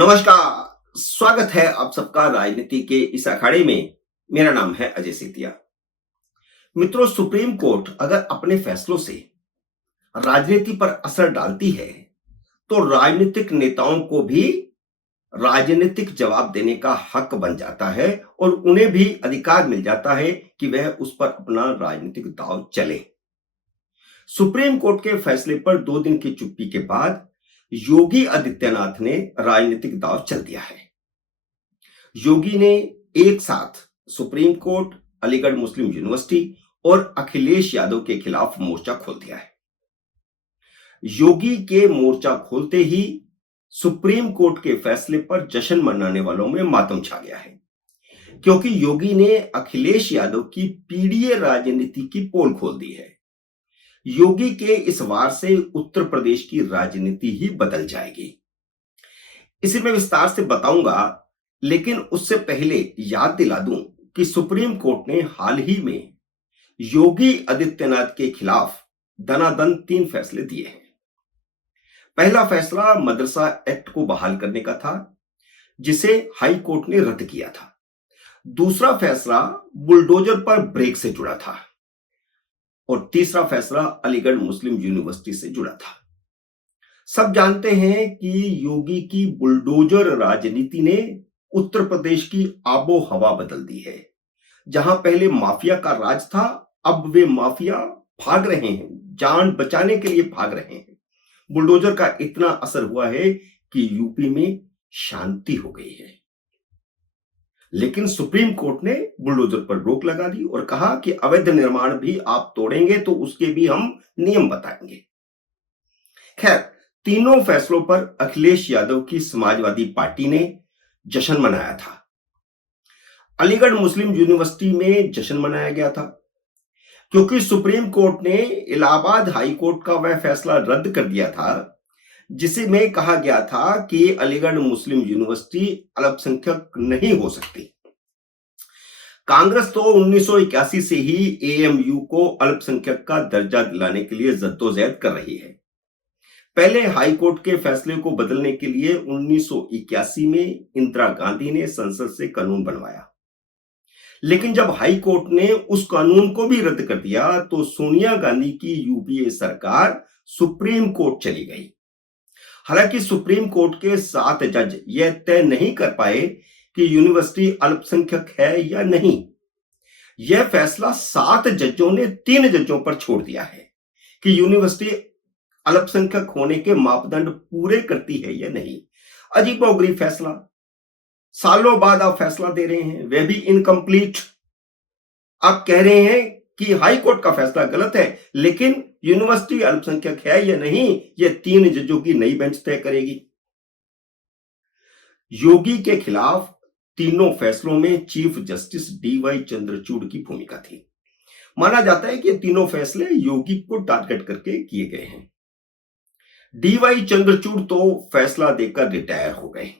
नमस्कार। स्वागत है आप सबका राजनीति के इस अखाड़े में। मेरा नाम है अजय सेतिया। मित्रों, सुप्रीम कोर्ट अगर अपने फैसलों से राजनीति पर असर डालती है तो राजनीतिक नेताओं को भी राजनीतिक जवाब देने का हक बन जाता है और उन्हें भी अधिकार मिल जाता है कि वह उस पर अपना राजनीतिक दांव चले। सुप्रीम कोर्ट के फैसले पर 2 दिन की चुप्पी के बाद योगी आदित्यनाथ ने राजनीतिक दांव चल दिया है। योगी ने एक साथ सुप्रीम कोर्ट, अलीगढ़ मुस्लिम यूनिवर्सिटी और अखिलेश यादव के खिलाफ मोर्चा खोल दिया है। योगी के मोर्चा खोलते ही सुप्रीम कोर्ट के फैसले पर जश्न मनाने वालों में मातम छा गया है, क्योंकि योगी ने अखिलेश यादव की पीडीए राजनीति की पोल खोल दी है। योगी के इस वार से उत्तर प्रदेश की राजनीति ही बदल जाएगी। इसे मैं विस्तार से बताऊंगा, लेकिन उससे पहले याद दिला दूं कि सुप्रीम कोर्ट ने हाल ही में योगी आदित्यनाथ के खिलाफ दनादन 3 फैसले दिए हैं। पहला फैसला मदरसा एक्ट को बहाल करने का था, जिसे हाई कोर्ट ने रद्द किया था। दूसरा फैसला बुलडोजर पर ब्रेक से जुड़ा था और तीसरा फैसला अलीगढ़ मुस्लिम यूनिवर्सिटी से जुड़ा था। सब जानते हैं कि योगी की बुलडोजर राजनीति ने उत्तर प्रदेश की आबो हवा बदल दी है। जहां पहले माफिया का राज था, अब वे माफिया भाग रहे हैं, जान बचाने के लिए भाग रहे हैं। बुलडोजर का इतना असर हुआ है कि यूपी में शांति हो गई है। लेकिन सुप्रीम कोर्ट ने बुलडोजर पर रोक लगा दी और कहा कि अवैध निर्माण भी आप तोड़ेंगे तो उसके भी हम नियम बताएंगे। खैर, तीनों फैसलों पर अखिलेश यादव की समाजवादी पार्टी ने जश्न मनाया था। अलीगढ़ मुस्लिम यूनिवर्सिटी में जश्न मनाया गया था क्योंकि सुप्रीम कोर्ट ने इलाहाबाद हाई कोर्ट का वह फैसला रद्द कर दिया था जिसे में कहा गया था कि अलीगढ़ मुस्लिम यूनिवर्सिटी अल्पसंख्यक नहीं हो सकती। कांग्रेस तो 1981 से ही एएमयू को अल्पसंख्यक का दर्जा दिलाने के लिए जद्दोजहद कर रही है। पहले हाई कोर्ट के फैसले को बदलने के लिए 1981 में इंदिरा गांधी ने संसद से कानून बनवाया, लेकिन जब हाई कोर्ट ने उस कानून को भी रद्द कर दिया तो सोनिया गांधी की यूपीए सरकार सुप्रीम कोर्ट चली गई। हालांकि सुप्रीम कोर्ट के 7 जज यह तय नहीं कर पाए कि यूनिवर्सिटी अल्पसंख्यक है या नहीं। यह फैसला 7 जजों ने 3 जजों पर छोड़ दिया है कि यूनिवर्सिटी अल्पसंख्यक होने के मापदंड पूरे करती है या नहीं। अजीबोगरीब फैसला। सालों बाद आप फैसला दे रहे हैं, वह भी इनकम्प्लीट। आप कह रहे हैं कि हाई कोर्ट का फैसला गलत है, लेकिन यूनिवर्सिटी अल्पसंख्यक है या नहीं यह 3 जजों की नई बेंच तय करेगी। योगी के खिलाफ तीनों फैसलों में चीफ जस्टिस डीवाई चंद्रचूड़ की भूमिका थी। माना जाता है कि तीनों फैसले योगी को टारगेट करके किए गए हैं। डीवाई चंद्रचूड़ तो फैसला देकर रिटायर हो गए,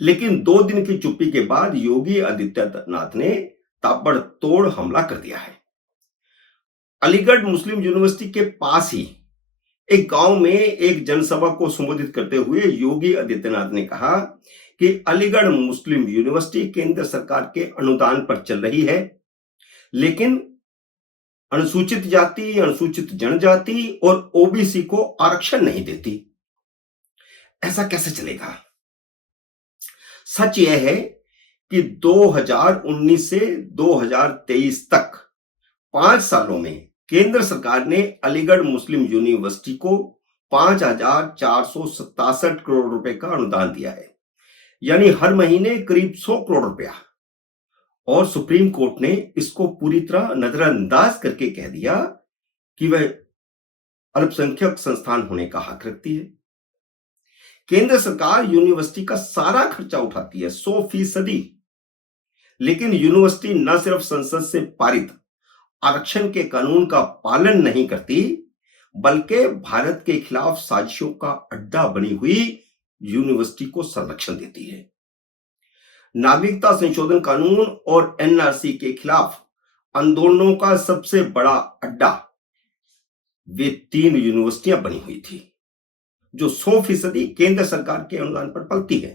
लेकिन 2 दिन की चुप्पी के बाद योगी आदित्यनाथ ने ताबड़तोड़ हमला कर दिया है। अलीगढ़ मुस्लिम यूनिवर्सिटी के पास ही एक गांव में एक जनसभा को संबोधित करते हुए योगी आदित्यनाथ ने कहा कि अलीगढ़ मुस्लिम यूनिवर्सिटी केंद्र सरकार के अनुदान पर चल रही है, लेकिन अनुसूचित जाति, अनुसूचित जनजाति और ओबीसी को आरक्षण नहीं देती। ऐसा कैसे चलेगा? सच यह है कि 2019 से 2023 तक 5 सालों में केंद्र सरकार ने अलीगढ़ मुस्लिम यूनिवर्सिटी को 5,467 करोड़ रुपए का अनुदान दिया है, यानी हर महीने करीब 100 करोड़ रुपया। और सुप्रीम कोर्ट ने इसको पूरी तरह नजरअंदाज करके कह दिया कि वह अल्पसंख्यक संस्थान होने का हक रखती है। केंद्र सरकार यूनिवर्सिटी का सारा खर्चा उठाती है, 100%। लेकिन यूनिवर्सिटी न सिर्फ संसद से पारित आरक्षण के कानून का पालन नहीं करती, बल्कि भारत के खिलाफ साजिशों का अड्डा बनी हुई यूनिवर्सिटी को संरक्षण देती है। नागरिकता संशोधन कानून और एनआरसी के खिलाफ आंदोलनों का सबसे बड़ा अड्डा वे 3 यूनिवर्सिटियां बनी हुई थी। जो 100% केंद्र सरकार के अनुदान पर पलती है।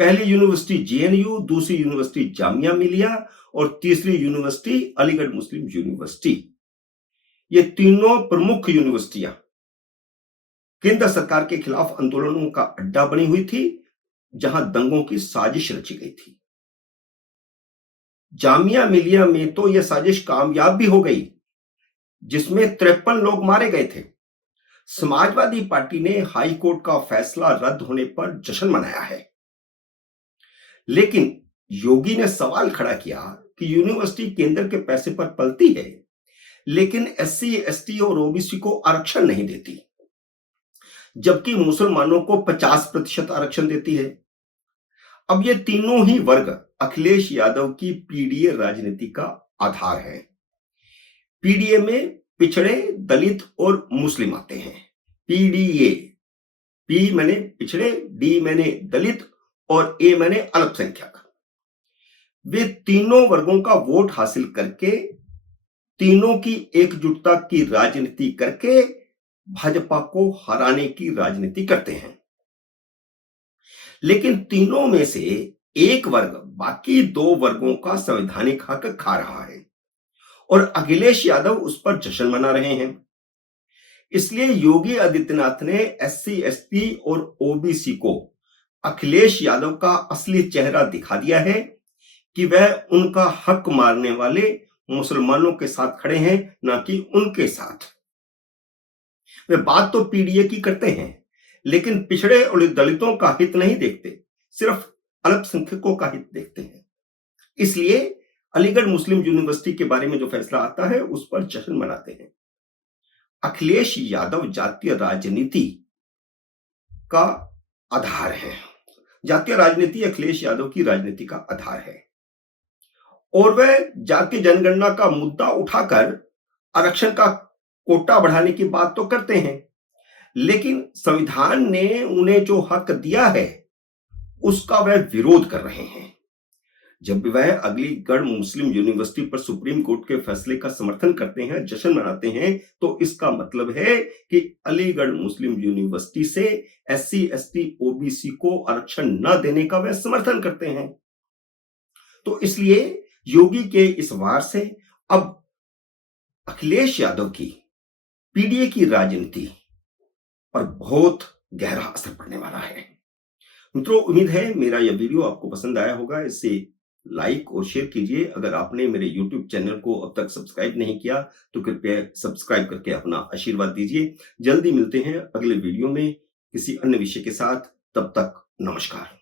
पहली यूनिवर्सिटी जेएनयू, दूसरी यूनिवर्सिटी जामिया मिलिया और तीसरी यूनिवर्सिटी अलीगढ़ मुस्लिम यूनिवर्सिटी। ये तीनों प्रमुख यूनिवर्सिटियां केंद्र सरकार के खिलाफ आंदोलनों का अड्डा बनी हुई थी, जहां दंगों की साजिश रची गई थी। जामिया मिलिया में तो यह साजिश कामयाब भी हो गई, जिसमें 53 लोग मारे गए थे। समाजवादी पार्टी ने हाई कोर्ट का फैसला रद्द होने पर जश्न मनाया है, लेकिन योगी ने सवाल खड़ा किया कि यूनिवर्सिटी केंद्र के पैसे पर पलती है, लेकिन एससी, एसटी और ओबीसी को आरक्षण नहीं देती, जबकि मुसलमानों को 50% आरक्षण देती है। अब ये तीनों ही वर्ग अखिलेश यादव की पीडीए राजनीति का आधार है। पीडीए में पिछड़े, दलित और मुस्लिम आते हैं। पीडीए, पी मैंने पिछड़े, डी मैंने दलित और ए मैंने अल्पसंख्यक। वे तीनों वर्गों का वोट हासिल करके, तीनों की एकजुटता की राजनीति करके भाजपा को हराने की राजनीति करते हैं। लेकिन तीनों में से एक वर्ग बाकी दो वर्गों का संवैधानिक हक खा रहा है और अखिलेश यादव उस पर जश्न मना रहे हैं। इसलिए योगी आदित्यनाथ ने एससी, एसटी और ओबीसी को अखिलेश यादव का असली चेहरा दिखा दिया है कि वह उनका हक मारने वाले मुसलमानों के साथ खड़े हैं, ना कि उनके साथ। वे बात तो पीडीए की करते हैं, लेकिन पिछड़े और दलितों का हित नहीं देखते, सिर्फ अल्पसंख्यकों का हित देखते हैं। इसलिए अलीगढ़ मुस्लिम यूनिवर्सिटी के बारे में जो फैसला आता है उस पर जश्न मनाते हैं। अखिलेश यादव जातीय राजनीति का आधार है। जातीय राजनीति अखिलेश यादव की राजनीति का आधार है और वह जातीय जनगणना का मुद्दा उठाकर आरक्षण का कोटा बढ़ाने की बात तो करते हैं, लेकिन संविधान ने उन्हें जो हक दिया है उसका वह विरोध कर रहे हैं। जब भी वह अलीगढ़ मुस्लिम यूनिवर्सिटी पर सुप्रीम कोर्ट के फैसले का समर्थन करते हैं, जश्न मनाते हैं, तो इसका मतलब है कि अलीगढ़ मुस्लिम यूनिवर्सिटी से एससी, एसटी, ओबीसी को आरक्षण न देने का वह समर्थन करते हैं। तो इसलिए योगी के इस वार से अब अखिलेश यादव की पीडीए की राजनीति पर बहुत गहरा असर पड़ने वाला है। मित्रों, उम्मीद है मेरा यह वीडियो आपको पसंद आया होगा। इसे लाइक और शेयर कीजिए। अगर आपने मेरे YouTube चैनल को अब तक सब्सक्राइब नहीं किया तो कृपया सब्सक्राइब करके अपना आशीर्वाद दीजिए। जल्दी मिलते हैं अगले वीडियो में किसी अन्य विषय के साथ। तब तक नमस्कार।